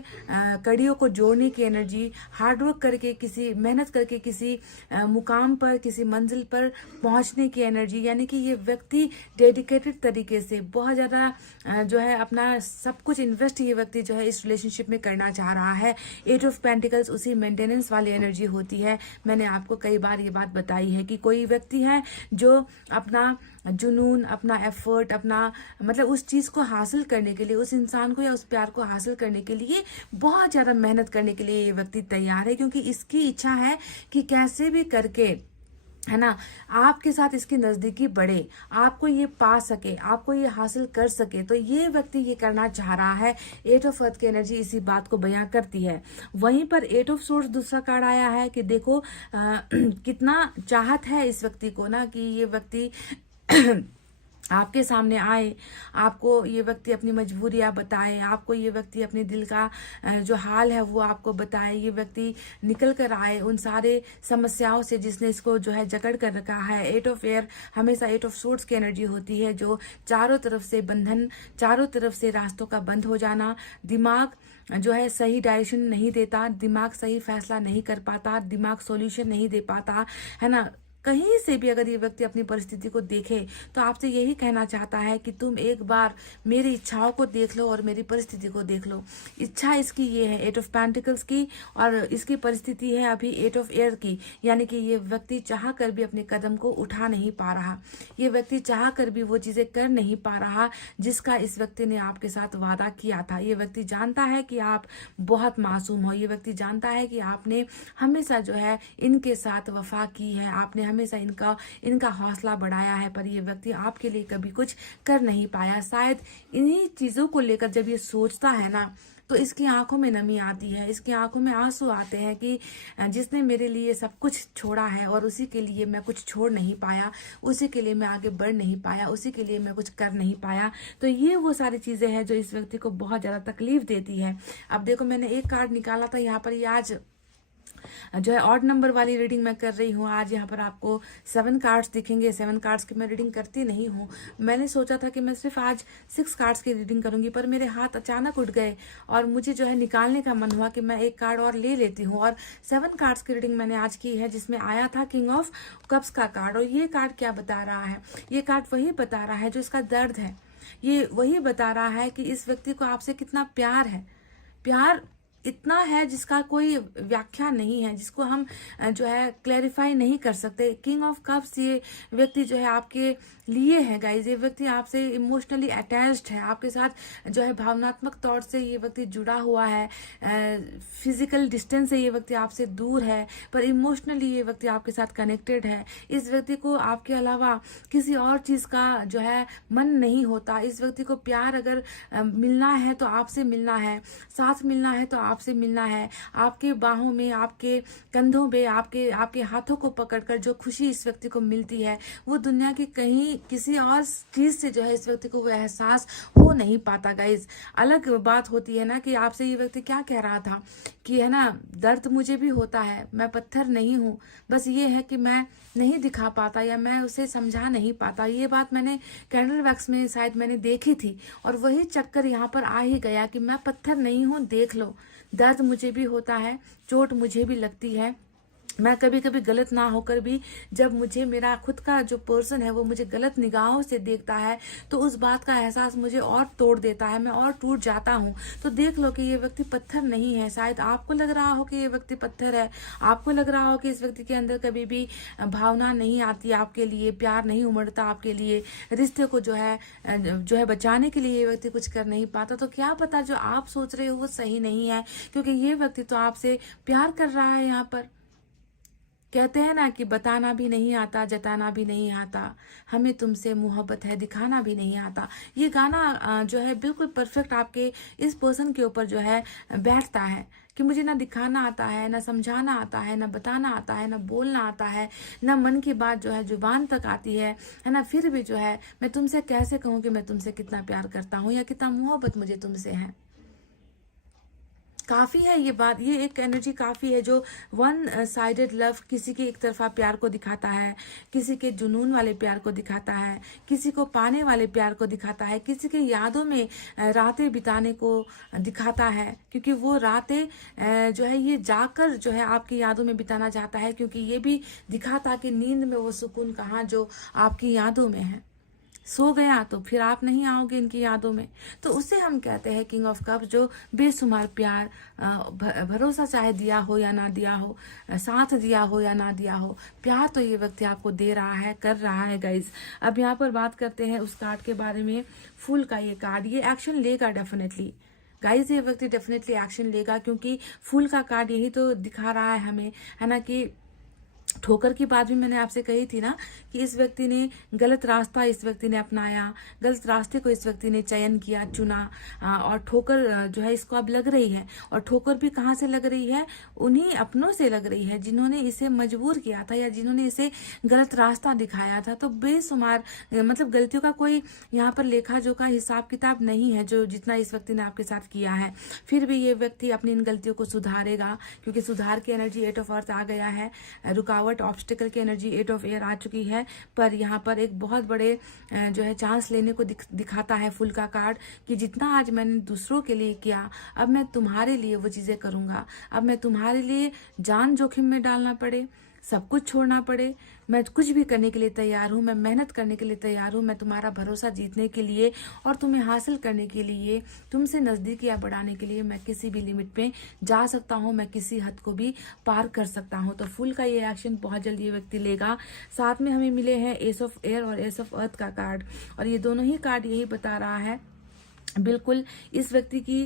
कड़ियों को जोड़ने की एनर्जी, हार्डवर्क करके किसी मेहनत करके किसी मुकाम पर, किसी मंजिल पर पहुंचने की एनर्जी। यानी कि ये व्यक्ति डेडिकेटेड तरीके से बहुत ज़्यादा जो है अपना सब कुछ इन्वेस्ट ये व्यक्ति जो है इस रिलेशनशिप में करना चाह रहा है। 8 ऑफ पेंटिकल्स उसी मेंटेनेंस वाली एनर्जी होती है। मैंने आपको कई बार ये बात बताई है कि कोई व्यक्ति है जो अपना जुनून, अपना एफर्ट, अपना मतलब उस चीज़ को हासिल करने के लिए, उस इंसान को या उस प्यार को हासिल करने के लिए बहुत ज़्यादा मेहनत करने के लिए ये व्यक्ति तैयार है, क्योंकि इसकी इच्छा है कि कैसे भी करके, है ना, आपके साथ इसकी नज़दीकी बढ़े, आपको ये पा सके, आपको ये हासिल कर सके। तो ये व्यक्ति ये करना चाह रहा है। 8 ऑफ अर्थ की एनर्जी इसी बात को बयां करती है। वहीं पर 8 ऑफ सोर्स दूसरा कार्ड आया है कि देखो कितना चाहत है इस व्यक्ति को ना कि ये व्यक्ति आपके सामने आए, आपको ये व्यक्ति अपनी मजबूरियां बताए, आपको ये व्यक्ति अपने दिल का जो हाल है वो आपको बताए, ये व्यक्ति निकल कर आए उन सारे समस्याओं से जिसने इसको जो है जकड़ कर रखा है। 8 ऑफ एयर हमेशा 8 ऑफ सोर्ड्स की एनर्जी होती है, जो चारों तरफ से बंधन, चारों तरफ से रास्तों का बंद हो जाना, दिमाग जो है सही डायरेक्शन नहीं देता, दिमाग सही फैसला नहीं कर पाता, दिमाग सॉल्यूशन नहीं दे पाता, है ना। कहीं से भी अगर ये व्यक्ति अपनी परिस्थिति को देखे तो आपसे यही कहना चाहता है कि तुम एक बार मेरी इच्छाओं को देख लो और मेरी परिस्थिति को देख लो। इच्छा इसकी ये है 8 ऑफ पेंटिकल्स की, और इसकी परिस्थिति है अभी 8 ऑफ एयर की। यानी कि ये व्यक्ति चाह कर भी अपने कदम को उठा नहीं पा रहा, ये व्यक्ति चाह कर भी वो चीज़ें कर नहीं पा रहा जिसका इस व्यक्ति ने आपके साथ वादा किया था। ये व्यक्ति जानता है कि आप बहुत मासूम हो, ये व्यक्ति जानता है कि आपने हमेशा जो है इनके साथ वफा की है, आपने हमेशा इनका हौसला बढ़ाया है, पर ये व्यक्ति आपके लिए कभी कुछ कर नहीं पाया। शायद इन्हीं चीज़ों को लेकर जब ये सोचता है ना तो इसकी आंखों में नमी आती है, इसकी आंखों में आंसू आते हैं कि जिसने मेरे लिए सब कुछ छोड़ा है और उसी के लिए मैं कुछ छोड़ नहीं पाया, उसी के लिए मैं आगे बढ़ नहीं पाया, उसी के लिए मैं कुछ कर नहीं पाया। तो ये वो सारी चीज़ें हैं जो इस व्यक्ति को बहुत ज़्यादा तकलीफ देती है। अब देखो मैंने एक कार्ड निकाला था यहाँ पर, ये आज जो है ऑड नंबर वाली रीडिंग मैं कर रही हूँ। आज यहाँ पर आपको 7 कार्ड्स दिखेंगे। 7 कार्ड्स की मैं रीडिंग करती नहीं हूँ, मैंने सोचा था कि मैं सिर्फ आज 6 कार्ड्स की रीडिंग करूंगी, पर मेरे हाथ अचानक उठ गए और मुझे जो है निकालने का मन हुआ कि मैं एक कार्ड और ले लेती हूँ। और 7 कार्ड्स की रीडिंग मैंने आज की है, जिसमें आया था किंग ऑफ कप्स का कार्ड। और ये कार्ड क्या बता रहा है? ये कार्ड वही बता रहा है जो इसका दर्द है, ये वही बता रहा है कि इस व्यक्ति को आपसे कितना प्यार है। प्यार इतना है जिसका कोई व्याख्या नहीं है, जिसको हम जो है क्लैरिफाई नहीं कर सकते। किंग ऑफ कप्स ये व्यक्ति जो है आपके लिए है गाइज। ये व्यक्ति आपसे इमोशनली अटैच्ड है, आपके साथ जो है भावनात्मक तौर से ये व्यक्ति जुड़ा हुआ है। फिजिकल डिस्टेंस से ये व्यक्ति आपसे दूर है, पर इमोशनली ये व्यक्ति आपके साथ कनेक्टेड है। इस व्यक्ति को आपके अलावा किसी और चीज का जो है मन नहीं होता। इस व्यक्ति को प्यार अगर मिलना है तो आपसे मिलना है, साथ मिलना है तो आपसे मिलना है। आपके बाहों में, आपके कंधों पे, आपके हाथों को पकड़कर जो खुशी इस व्यक्ति को मिलती है, वो दुनिया की कहीं किसी और चीज से जो है इस व्यक्ति को वो एहसास हो नहीं पाता गाइज। अलग बात होती है ना कि आपसे ये व्यक्ति क्या कह रहा था कि है ना, दर्द मुझे भी होता है, मैं पत्थर नहीं हूँ, बस ये है कि मैं नहीं दिखा पाता या मैं उसे समझा नहीं पाता। ये बात मैंने कैंडल वैक्स में शायद मैंने देखी थी, और वही चक्कर यहाँ पर आ ही गया कि मैं पत्थर नहीं हूँ, देख लो, दर्द मुझे भी होता है, चोट मुझे भी लगती है। मैं कभी कभी गलत ना होकर भी जब मुझे मेरा खुद का जो पर्सन है वो मुझे गलत निगाहों से देखता है, तो उस बात का एहसास मुझे और तोड़ देता है, मैं और टूट जाता हूँ। तो देख लो कि ये व्यक्ति पत्थर नहीं है। शायद आपको लग रहा हो कि ये व्यक्ति पत्थर है, आपको लग रहा हो कि इस व्यक्ति के अंदर कभी भी भावना नहीं आती आपके लिए, प्यार नहीं उमड़ता आपके लिए, रिश्ते को जो है बचाने के लिए ये व्यक्ति कुछ कर नहीं पाता। तो क्या पता जो आप सोच रहे हो वो सही नहीं है, क्योंकि ये व्यक्ति तो आपसे प्यार कर रहा है। यहाँ पर कहते हैं ना कि बताना भी नहीं आता, जताना भी नहीं आता, हमें तुमसे मोहब्बत है, दिखाना भी नहीं आता। ये गाना जो है बिल्कुल परफेक्ट आपके इस पर्सन के ऊपर जो है बैठता है कि मुझे ना दिखाना आता है, ना समझाना आता है, ना बताना आता है, ना बोलना आता है, ना मन की बात जो है जुबान तक आती है ना। फिर भी जो है मैं तुमसे कैसे कहूँ कि मैं तुमसे कितना प्यार करता हूँ या कितना मोहब्बत मुझे तुमसे है। काफी है ये बात, ये एक एनर्जी काफी है जो वन साइडेड लव, किसी के एक तरफा प्यार को दिखाता है, किसी के जुनून वाले प्यार को दिखाता है, किसी को पाने वाले प्यार को दिखाता है, किसी के यादों में रातें बिताने को दिखाता है, क्योंकि वो रातें जो है ये जाकर जो है आपकी यादों में बिताना चाहता है, क्योंकि ये भी दिखाता कि नींद में वो सुकून कहाँ जो आपकी यादों में है। सो गया तो फिर आप नहीं आओगे इनकी यादों में। तो उसे हम कहते हैं किंग ऑफ कप, जो बेशुमार प्यार, भरोसा चाहे दिया हो या ना दिया हो, साथ दिया हो या ना दिया हो, प्यार तो ये व्यक्ति आपको दे रहा है, कर रहा है गाइज। अब यहाँ पर बात करते हैं उस कार्ड के बारे में, फूल का ये कार्ड, ये एक्शन लेगा डेफिनेटली गाइज। ये व्यक्ति डेफिनेटली एक्शन लेगा, क्योंकि फूल का कार्ड यही तो दिखा रहा है हमें, है ना, कि ठोकर की बात भी मैंने आपसे कही थी ना कि इस व्यक्ति ने गलत रास्ता इस व्यक्ति ने अपनाया, गलत रास्ते को इस व्यक्ति ने चयन किया, चुना, और ठोकर जो है इसको अब लग रही है। और ठोकर भी कहाँ से लग रही है? उन्हीं अपनों से लग रही है जिन्होंने इसे मजबूर किया था या जिन्होंने इसे गलत रास्ता दिखाया था। तो बेशुमार मतलब गलतियों का कोई यहाँ पर लेखा जोखा हिसाब किताब नहीं है जो जितना इस व्यक्ति ने आपके साथ किया है। फिर भी ये व्यक्ति अपनी इन गलतियों को सुधारेगा, क्योंकि सुधार की एनर्जी 8 ऑफ अर्थ आ गया है, रुकावट ऑब्स्टिकल की एनर्जी 8 ऑफ एयर आ चुकी है। पर यहाँ पर एक बहुत बड़े जो है चांस लेने को दिखाता है फुल का कार्ड, कि जितना आज मैंने दूसरों के लिए किया, अब मैं तुम्हारे लिए वो चीजें करूंगा। अब मैं तुम्हारे लिए जान जोखिम में डालना पड़े, सब कुछ छोड़ना पड़े, मैं कुछ भी करने के लिए तैयार हूँ, मैं मेहनत करने के लिए तैयार हूँ, मैं तुम्हारा भरोसा जीतने के लिए और तुम्हें हासिल करने के लिए, तुमसे नजदीकियां बढ़ाने के लिए मैं किसी भी लिमिट पे जा सकता हूँ, मैं किसी हद को भी पार कर सकता हूँ। तो फुल का ये एक्शन बहुत जल्दी ये व्यक्ति लेगा। साथ में हमें मिले हैं एस ऑफ एयर और एस ऑफ अर्थ का कार्ड, और ये दोनों ही कार्ड यही बता रहा है बिल्कुल इस व्यक्ति की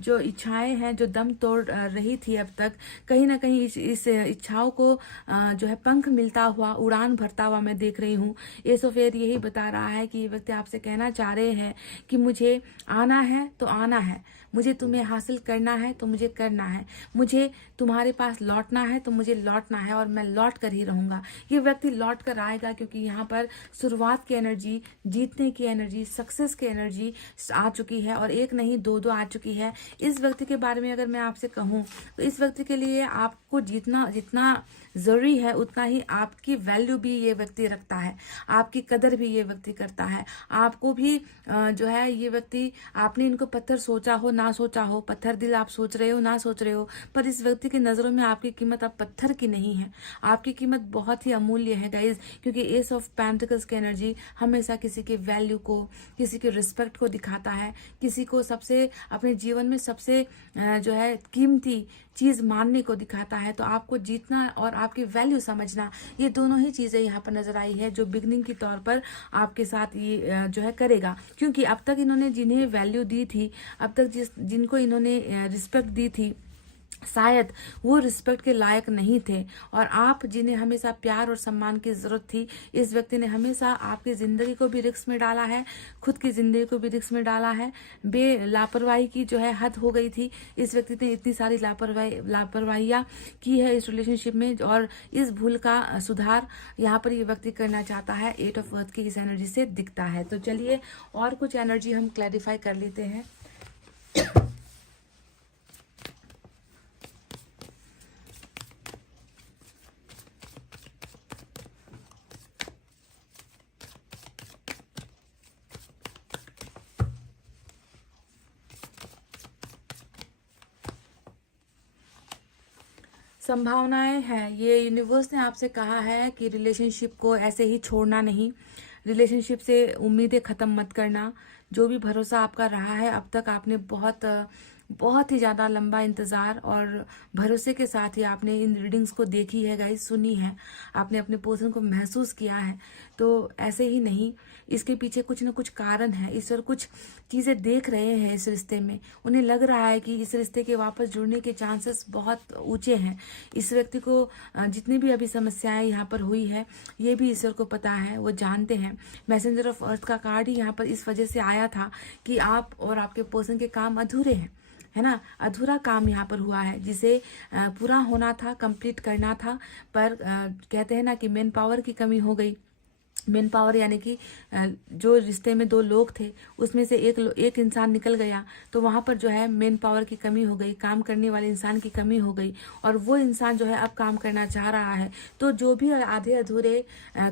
जो इच्छाएं हैं, जो दम तोड़ रही थी अब तक, कहीं ना कहीं इस इच्छाओं को जो है पंख मिलता हुआ, उड़ान भरता हुआ मैं देख रही हूँ। एस ऑफ एयर यही बता रहा है कि ये व्यक्ति आपसे कहना चाह रहे हैं कि मुझे आना है तो आना है, मुझे तुम्हें हासिल करना है तो मुझे करना है, मुझे तुम्हारे पास लौटना है तो मुझे लौटना है, और मैं लौट कर ही रहूंगा। ये व्यक्ति लौट कर आएगा, क्योंकि यहाँ पर शुरुआत की एनर्जी, जीतने की एनर्जी, सक्सेस की एनर्जी आ चुकी है, और एक नहीं दो आ चुकी है। इस व्यक्ति के बारे में अगर मैं आपसे कहूँ तो इस व्यक्ति के लिए आपको जितना ज़रूरी है उतना ही आपकी वैल्यू भी ये व्यक्ति रखता है, आपकी कदर भी ये व्यक्ति करता है। आपको भी जो है ये व्यक्ति, आपने इनको पत्थर सोचा हो ना सोचा हो, पत्थर दिल आप सोच रहे हो ना सोच रहे हो, पर इस व्यक्ति की नज़रों में आपकी कीमत अब पत्थर की नहीं है, आपकी कीमत बहुत ही अमूल्य है गाइज। क्योंकि एस ऑफ पेंटिकल्स की एनर्जी हमेशा किसी के वैल्यू को, किसी के रिस्पेक्ट को दिखाता है, किसी को सबसे अपने जीवन में सबसे जो है कीमती चीज मानने को दिखाता है। तो आपको जीतना और आपकी वैल्यू समझना, ये दोनों ही चीजें यहाँ पर नजर आई है जो बिगनिंग के तौर पर आपके साथ ये जो है करेगा। क्योंकि अब तक इन्होंने जिन्हें वैल्यू दी थी, अब तक जिनको इन्होंने रिस्पेक्ट दी थी, शायद वो रिस्पेक्ट के लायक नहीं थे। और आप जिन्हें हमेशा प्यार और सम्मान की जरूरत थी, इस व्यक्ति ने हमेशा आपकी जिंदगी को भी रिस्क में डाला है, खुद की जिंदगी को भी रिस्क में डाला है। लापरवाही की जो है हद हो गई थी, इस व्यक्ति ने इतनी सारी लापरवाहियां की है इस रिलेशनशिप में, और इस भूल का सुधार यहाँ पर ये व्यक्ति करना चाहता है। 8 ऑफ अर्थ की इस एनर्जी से दिखता है। तो चलिए और कुछ एनर्जी हम क्लैरिफाई कर लेते हैं। संभावनाएं हैं, ये यूनिवर्स ने आपसे कहा है कि रिलेशनशिप को ऐसे ही छोड़ना नहीं, रिलेशनशिप से उम्मीदें ख़त्म मत करना। जो भी भरोसा आपका रहा है अब तक, आपने बहुत ही ज़्यादा लंबा इंतज़ार और भरोसे के साथ ही आपने इन रीडिंग्स को देखी है गाइस, सुनी है, आपने अपने पर्सन को महसूस किया है। तो ऐसे ही नहीं, इसके पीछे कुछ न कुछ कारण है। ईश्वर कुछ चीज़ें देख रहे हैं इस रिश्ते में, उन्हें लग रहा है कि इस रिश्ते के वापस जुड़ने के चांसेस बहुत ऊंचे हैं। इस व्यक्ति को जितनी भी अभी समस्याएं यहाँ पर हुई है, ये भी ईश्वर को पता है, वो जानते हैं। मैसेंजर ऑफ अर्थ का कार्ड ही यहाँ पर इस वजह से आया था कि आप और आपके पर्सन के काम अधूरे हैं, है ना। अधूरा काम यहाँ पर हुआ है जिसे पूरा होना था, कंप्लीट करना था, पर कहते हैं ना कि मैन पावर की कमी हो गई। मेन पावर यानी कि जो रिश्ते में 2 लोग थे उसमें से एक इंसान निकल गया, तो वहां पर जो है मेन पावर की कमी हो गई, काम करने वाले इंसान की कमी हो गई, और वो इंसान जो है अब काम करना चाह रहा है। तो जो भी आधे अधूरे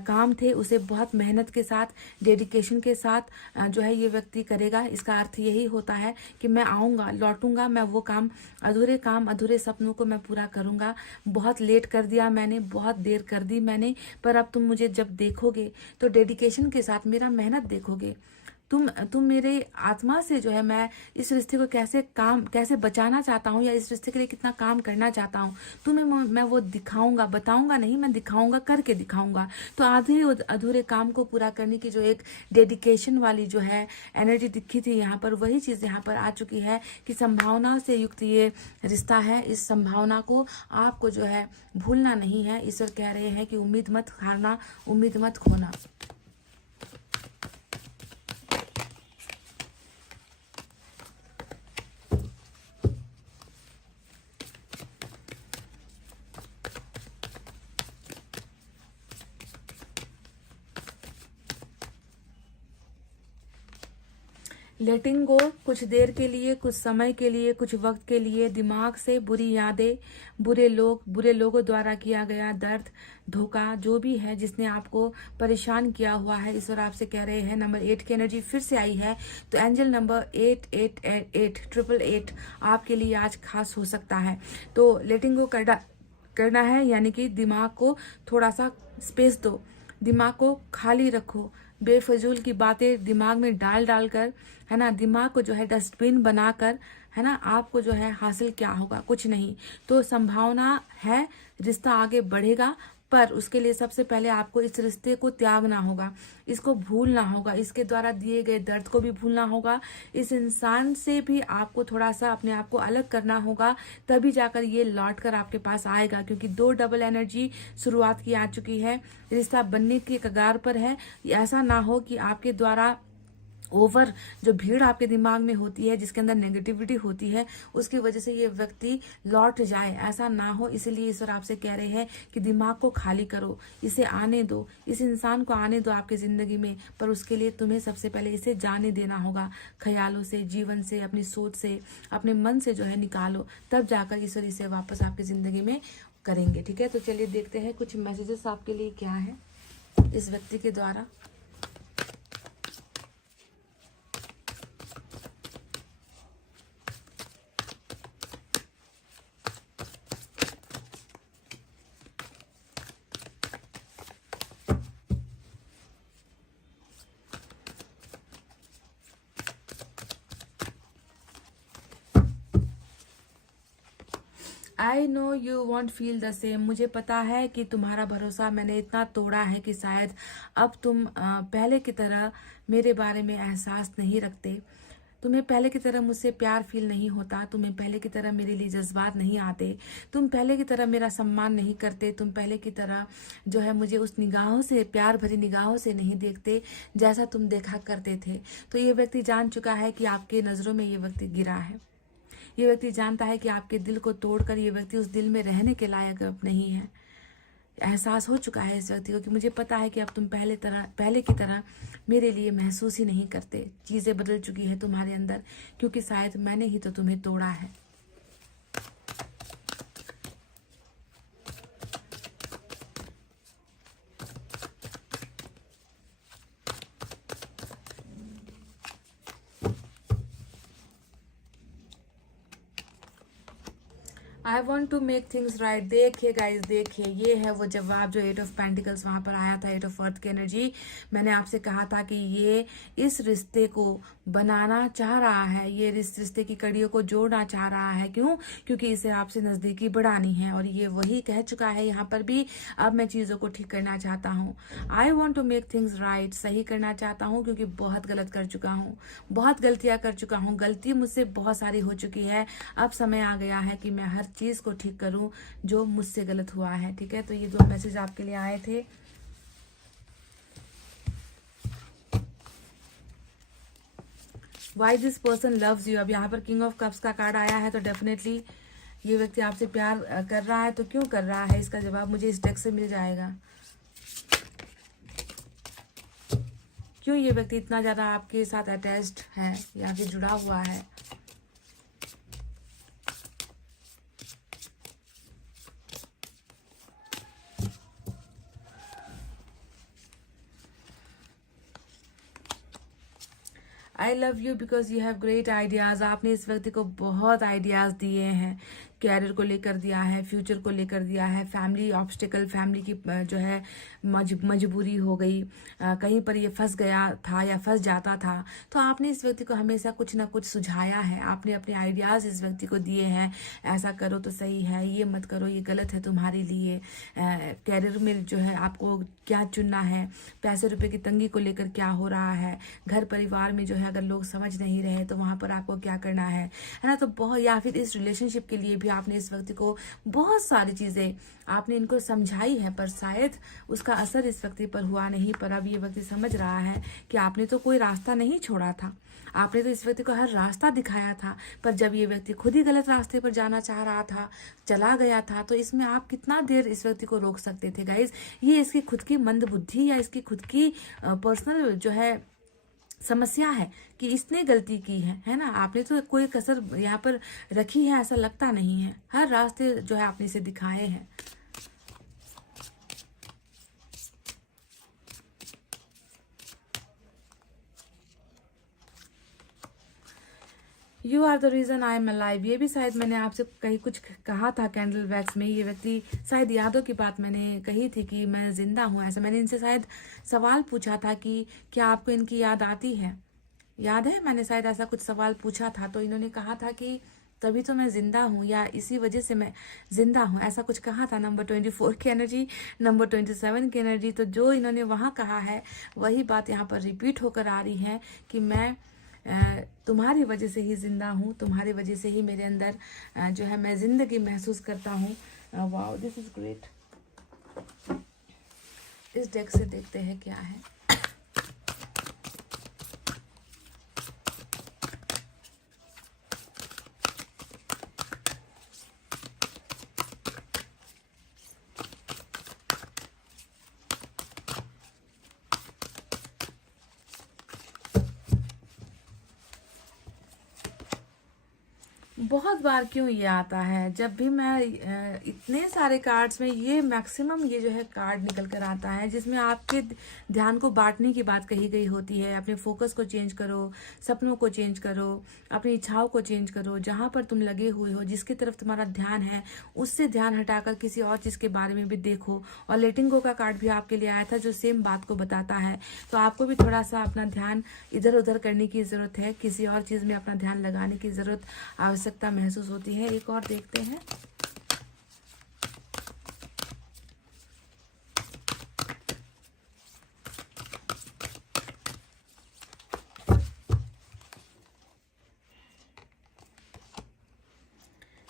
काम थे उसे बहुत मेहनत के साथ, डेडिकेशन के साथ जो है ये व्यक्ति करेगा। इसका अर्थ यही होता है कि मैं आऊँगा, लौटूंगा, मैं वो काम, अधूरे सपनों को मैं पूरा करूँगा। बहुत लेट कर दिया मैंने, बहुत देर कर दी मैंने, पर अब तुम मुझे जब देखोगे तो डेडिकेशन के साथ मेरा मेहनत देखोगे। तुम मेरे आत्मा से जो है, मैं इस रिश्ते को कैसे बचाना चाहता हूँ, या इस रिश्ते के लिए कितना काम करना चाहता हूँ, तुम्हें मैं वो दिखाऊंगा, बताऊंगा नहीं, मैं दिखाऊंगा, करके दिखाऊंगा। तो आधे अधूरे काम को पूरा करने की जो एक डेडिकेशन वाली जो है एनर्जी दिखी थी यहाँ पर, वही चीज़ यहाँ पर आ चुकी है कि संभावना से युक्त ये रिश्ता है। इस संभावना को आपको जो है भूलना नहीं है। ईश्वर कह रहे हैं कि उम्मीद मत हारना, उम्मीद मत खोना। लेटिंग गो, कुछ देर के लिए, कुछ समय के लिए, कुछ वक्त के लिए दिमाग से बुरी यादें, बुरे लोगों द्वारा किया गया दर्द, धोखा, जो भी है जिसने आपको परेशान किया हुआ है, ईश्वर आपसे कह रहे हैं। नंबर 8 की एनर्जी फिर से आई है, तो एंजल नंबर 888 आपके लिए आज खास हो सकता है। तो लेटिंग गो करना है, यानी कि दिमाग को थोड़ा सा स्पेस दो, दिमाग को खाली रखो, बेफजूल की बातें दिमाग में डाल कर, है ना, दिमाग को जो है डस्टबिन बनाकर, है ना, आपको जो है हासिल क्या होगा, कुछ नहीं। तो संभावना है, रिश्ता आगे बढ़ेगा, पर उसके लिए सबसे पहले आपको इस रिश्ते को त्यागना होगा, इसको भूलना होगा, इसके द्वारा दिए गए दर्द को भी भूलना होगा, इस इंसान से भी आपको थोड़ा सा अपने आप को अलग करना होगा, तभी जाकर ये लौट कर आपके पास आएगा। क्योंकि 2 डबल एनर्जी शुरुआत की आ चुकी है, रिश्ता बनने के कगार पर है। ऐसा ना हो कि आपके द्वारा ओवर जो भीड़ आपके दिमाग में होती है, जिसके अंदर नेगेटिविटी होती है, उसकी वजह से ये व्यक्ति लौट जाए, ऐसा ना हो। इसलिए ईश्वर आपसे कह रहे हैं कि दिमाग को खाली करो, इसे आने दो, इस इंसान को आने दो आपकी जिंदगी में, पर उसके लिए तुम्हें सबसे पहले इसे जाने देना होगा। ख्यालों से, जीवन से, अपनी सोच से, अपने मन से जो है निकालो, तब जाकर ईश्वर इसे वापस आपकी जिंदगी में करेंगे। ठीक है, तो चलिए देखते हैं कुछ मैसेजेस आपके लिए क्या है इस व्यक्ति के द्वारा। I know you want feel the same. मुझे पता है कि तुम्हारा भरोसा मैंने इतना तोड़ा है कि शायद अब तुम पहले की तरह मेरे बारे में एहसास नहीं रखते। तुम्हें पहले की तरह मुझसे प्यार फील नहीं होता। तुम्हें पहले की तरह मेरे लिए जज्बात नहीं आते। तुम पहले की तरह मेरा सम्मान नहीं करते। तुम पहले की तरह जो है मुझे उस निगाहों से, प्यार भरी निगाहों से नहीं देखते जैसा तुम देखा करते थे। तो ये व्यक्ति जान चुका है कि आपके नज़रों में ये व्यक्ति गिरा है। ये व्यक्ति जानता है कि आपके दिल को तोड़कर ये व्यक्ति उस दिल में रहने के लायक अब नहीं है। एहसास हो चुका है इस व्यक्ति को कि मुझे पता है कि अब तुम पहले की तरह मेरे लिए महसूस ही नहीं करते। चीज़ें बदल चुकी है तुम्हारे अंदर, क्योंकि शायद मैंने ही तो तुम्हें तोड़ा है। I want to make things right. देखिए गाइज, देखिए ये है वो जवाब जो 8 ऑफ पेंटिकल्स वहां पर आया था, 8 ऑफ अर्थ की एनर्जी। मैंने आपसे कहा था कि ये इस रिश्ते को बनाना चाह रहा है, ये रिश्ते की कड़ियों को जोड़ना चाह रहा है। क्यों? क्योंकि इसे आपसे नजदीकी बढ़ानी है, और ये वही कह चुका है यहाँ पर भी। अब मैं चीजों को ठीक करना चाहता हूँ। I want to make things right. सही करना चाहता हूँ क्योंकि बहुत गलत कर चुका हूँ, बहुत गलतियां कर चुका हूँ। गलती मुझसे बहुत सारी हो चुकी है। अब समय आ गया है कि मैं हर चीज को ठीक करूं जो मुझसे गलत हुआ है। ठीक है, तो ये 2 मैसेज आपके लिए आए थे। Why this person loves you. अब यहाँ पर किंग ऑफ कप्स का कार्ड आया है, तो डेफिनेटली ये व्यक्ति आपसे प्यार कर रहा है। तो क्यों कर रहा है, इसका जवाब मुझे इस डेक से मिल जाएगा। क्यों ये व्यक्ति इतना ज्यादा आपके साथ अटैच्ड है या फिर जुड़ा हुआ है। I love you because you have great ideas. आपने इस व्यक्ति को बहुत आइडियाज दिए हैं, कैरियर को लेकर दिया है, फ्यूचर को लेकर दिया है, फैमिली ऑब्स्टिकल, फैमिली की जो है मजबूरी हो गई, कहीं पर ये फंस गया था या फंस जाता था, तो आपने इस व्यक्ति को हमेशा कुछ ना कुछ सुझाया है। आपने अपने आइडियाज इस व्यक्ति को दिए हैं, ऐसा करो तो सही है, ये मत करो, ये गलत है तुम्हारे लिए, कैरियर में जो है आपको क्या चुनना है, पैसे रुपए की तंगी को लेकर क्या हो रहा है, घर परिवार में जो है अगर लोग समझ नहीं रहे तो वहां पर आपको क्या करना है ना। तो बहुत, या फिर इस रिलेशनशिप के लिए भी आपने इस व्यक्ति को बहुत सारी चीजें आपने इनको समझाई है, पर शायद उसका असर इस व्यक्ति पर हुआ नहीं। पर अब ये व्यक्ति समझ रहा है कि आपने तो कोई रास्ता नहीं छोड़ा था, आपने तो इस व्यक्ति को हर रास्ता दिखाया था, पर जब ये व्यक्ति खुद ही गलत रास्ते पर जाना चाह रहा था, चला गया था, तो इसमें आप कितना देर इस व्यक्ति को रोक सकते थे गाइज। ये इसकी खुद की मंदबुद्धि या इसकी खुद की पर्सनल जो है समस्या है कि इसने गलती की है ना। आपने तो कोई कसर यहाँ पर रखी है ऐसा लगता नहीं है, हर रास्ते जो है आपने इसे दिखाए हैं। You are the reason I am alive. ये भी शायद मैंने आपसे कहीं कुछ कहा था कैंडल वैक्स में। ये व्यक्ति शायद यादों की बात मैंने कही थी कि मैं जिंदा हूँ, ऐसा मैंने इनसे शायद सवाल पूछा था कि क्या आपको इनकी याद आती है, याद है? मैंने शायद ऐसा कुछ सवाल पूछा था, तो इन्होंने कहा था कि तभी तो मैं जिंदा हूँ या इसी वजह से मैं जिंदा हूँ, ऐसा कुछ कहा था। नंबर 24 की एनर्जी, नंबर 27 की एनर्जी। तो जो इन्होंने वहाँ कहा है वही बात यहाँ पर रिपीट होकर आ रही है कि मैं तुम्हारी वजह से ही जिंदा हूँ, तुम्हारी वजह से ही मेरे अंदर जो है मैं जिंदगी महसूस करता हूँ। Wow, this is great. इस डेक से देखते हैं क्या है। बहुत बार क्यों ये आता है, जब भी मैं इतने सारे कार्ड्स में ये मैक्सिमम ये जो है कार्ड निकल कर आता है जिसमें आपके ध्यान को बांटने की बात कही गई होती है। अपने फोकस को चेंज करो, सपनों को चेंज करो, अपनी इच्छाओं को चेंज करो। जहां पर तुम लगे हुए हो, जिसकी तरफ तुम्हारा ध्यान है, उससे ध्यान हटाकर किसी और चीज के बारे में भी देखो। और लेटिंग गो का कार्ड भी आपके लिए आया था जो सेम बात को बताता है। तो आपको भी थोड़ा सा अपना ध्यान इधर उधर करने की जरूरत है, किसी और चीज में अपना ध्यान लगाने की जरूरत आवश्यकता महसूस होती है। एक और देखते हैं।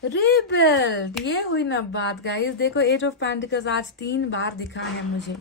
रिबिल्ड, ये हुई ना बात गाइस। देखो, एट ऑफ पेंटिकल्स आज 3 बार दिखा है मुझे,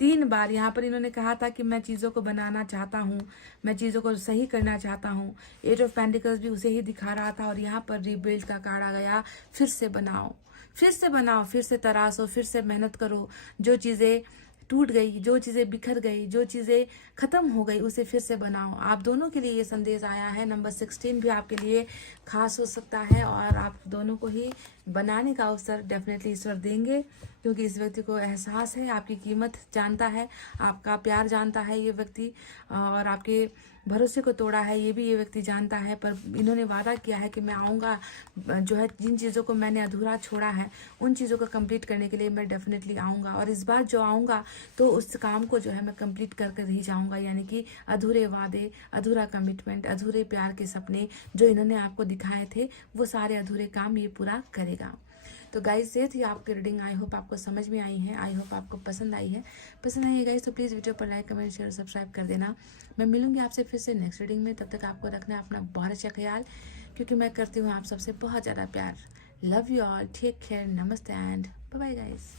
3 बार। यहाँ पर इन्होंने कहा था कि मैं चीज़ों को बनाना चाहता हूँ, मैं चीज़ों को सही करना चाहता हूँ। एट ऑफ पेंटिकल्स भी उसे ही दिखा रहा था और यहाँ पर रीबिल्ड का कार्ड आ गया। फिर से बनाओ, फिर से बनाओ, फिर से तराशो, फिर से मेहनत करो। जो चीज़ें टूट गई, जो चीज़ें बिखर गई, जो चीज़ें खत्म हो गई, उसे फिर से बनाओ। आप दोनों के लिए ये संदेश आया है। नंबर 16 भी आपके लिए खास हो सकता है और आप दोनों को ही बनाने का अवसर डेफिनेटली ईश्वर देंगे, क्योंकि इस व्यक्ति को एहसास है, आपकी कीमत जानता है, आपका प्यार जानता है ये व्यक्ति, और आपके भरोसे को तोड़ा है ये भी ये व्यक्ति जानता है। पर इन्होंने वादा किया है कि मैं आऊँगा, जो है जिन चीज़ों को मैंने अधूरा छोड़ा है उन चीज़ों को कंप्लीट करने के लिए मैं डेफिनेटली आऊँगा। और इस बार जो आऊँगा तो उस काम को जो है मैं कंप्लीट कर कर ही जाऊँगा। यानी कि अधूरे वादे, अधूरा कमिटमेंट, अधूरे प्यार के सपने जो इन्होंने आपको दिखाए थे, वो सारे अधूरे काम ये पूरा करेगा। तो गाइस, ये थी आपकी रीडिंग। आई होप आपको समझ में आई है, आई होप आपको पसंद आई है। पसंद आई है गाइस तो प्लीज़ वीडियो पर लाइक, कमेंट, शेयर, सब्सक्राइब कर देना। मैं मिलूंगी आपसे फिर से नेक्स्ट रीडिंग में। तब तक आपको रखना है अपना बहुत अच्छा ख्याल, क्योंकि मैं करती हूँ आप सबसे बहुत ज़्यादा प्यार। Love you all, take care, नमस्ते एंड बाय बाय गाइस।